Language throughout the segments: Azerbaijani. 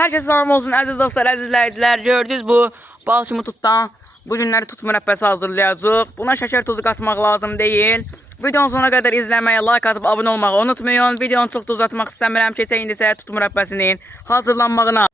Hər kəsə salam olsun, əziz dostlar, əziz izləyicilər. Gördünüz bu bal kimi tutdan bu günləri tut mürəbbəsi hazırlayacağıq. Buna şəkər tozu qatmaq lazım deyil. Videonun sonuna qədər izləməyə, like atıb abunə olmağı unutmayın. Videonu çox da uzatmaq istəmirəm. Keçək indi isə tut mürəbbəsinin hazırlanmağına.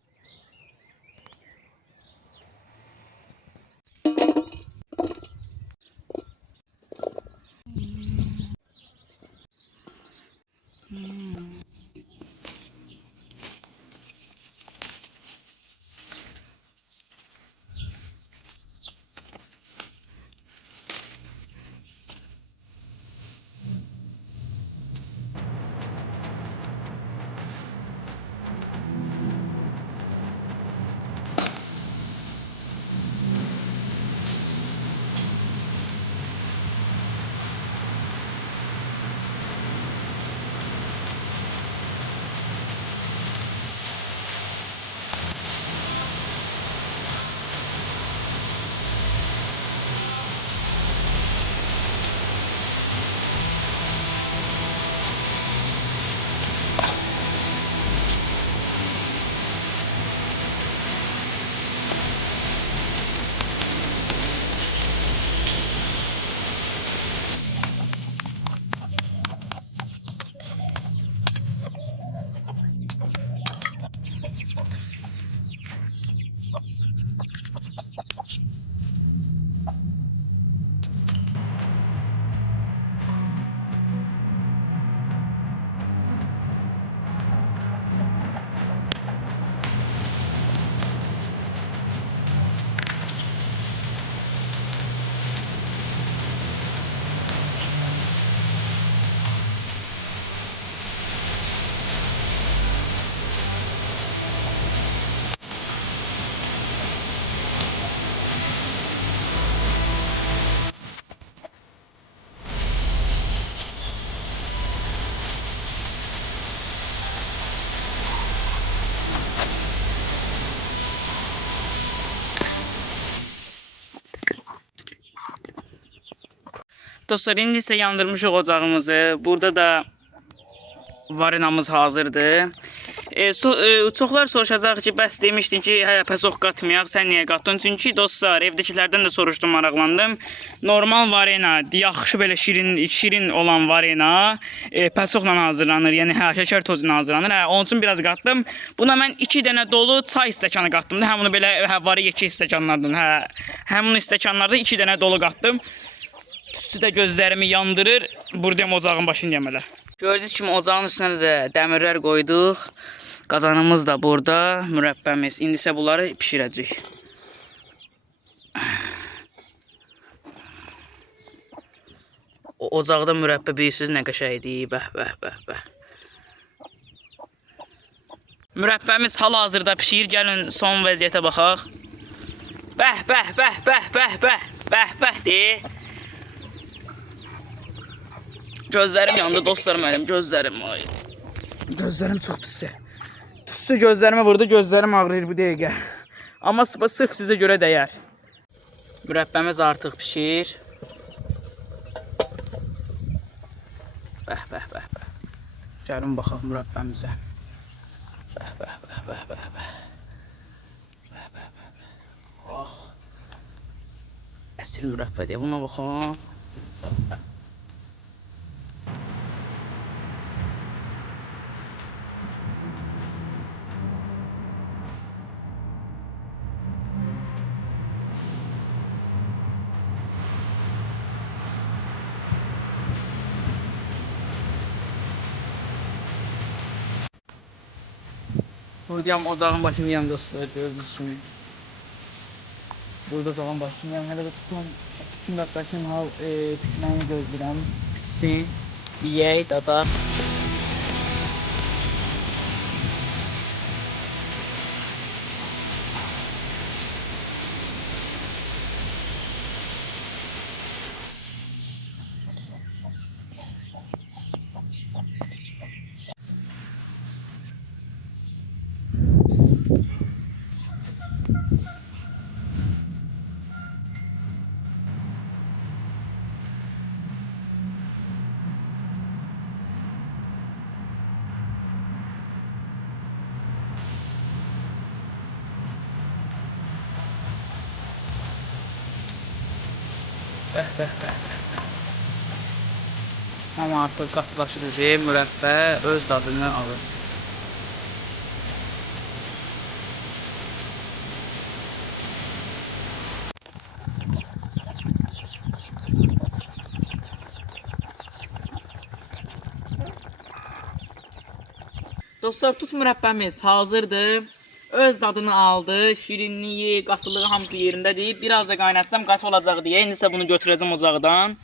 Dostlar, indi isə yandırmışıq ocağımızı. Burada da varinamız hazırdır. Çoxlar soruşacaq ki, bəs demişdin ki, hə, pəsox qatmayaq, sən niyə qatdın? Çünki dostlar, evdəkilərdən də soruşdum, maraqlandım. Normal varena, yaxşı belə şirin olan varena pəsoxla hazırlanır. Yəni hə, şəkər tozu ilə hazırlanır. Hə, onun üçün biraz qatdım. Buna mən 2 dənə dolu çay stəkanı qatdım. Həm bunu belə var yekə stəkanlardan. Hə, həmin stəkanlardan 2 dənə dolu qatdım. Tüsü də gözlərimi yandırır. Buradayım ocağın başındayım elə. Gördüyünüz kimi ocağın üstünə də dəmirlər qoyduq. Qazanımız da burada, mürəbbəmiz. İndi isə bunları pişirəcək. Ocaqda mürəbbə bilirsiniz nə qəşəngdir. Bəh, bəh, bəh, bəh. Mürəbbəmiz hal-hazırda pişir. Gəlin son vəziyyətə baxaq. Bəh, bəh, bəh, bəh, bəh, bəh. Bəh, bəh deyir. Gözlərim yandı dostlarım mənim, gözlərim. Ay. Gözlərim çox pis. Tüsü gözlərimə vurdu, gözlərim ağrıyır bu dəqiqə. Amma sırf sizə görə dəyər. Mürəbbəmiz artıq pişir. Bəh, bəh, bəh, bəh. Gəlin baxaq mürəbbəmizə. Bəh, bəh, bəh, bəh, bəh, bəh. Bəh, bəh, bəh, bəh. Oh. Əsl mürəbbədir, buna baxaq. Buradayım ocağın başındayım dostlar, gördüğünüz kimi. Burada ocağın başındayım. Hələ də tutum mürəbbəsinin pişməyini gözləyirəm. Pişsin, yeyək, dadaq. Bəh, bəh, bəh. Amma artıq qatılaşdırıcı mürəbbə öz dadını alır. Dostlar, tut mürəbbəmiz hazırdır. Öz dadını aldı. Şirinliyi, qatılığı hamısı yerindədir. Biraz da qaynatsam qatı olacaq deyə. İndi isə bunu götürəcəm ocaqdan.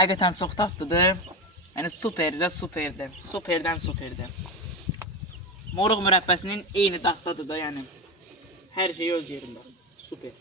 Həqiqətən çox dadlıdır. Yəni superdir. Superdən. Moruq mürəbbəsinin eyni daddadır da, yəni. Hər şey öz yerində. Super.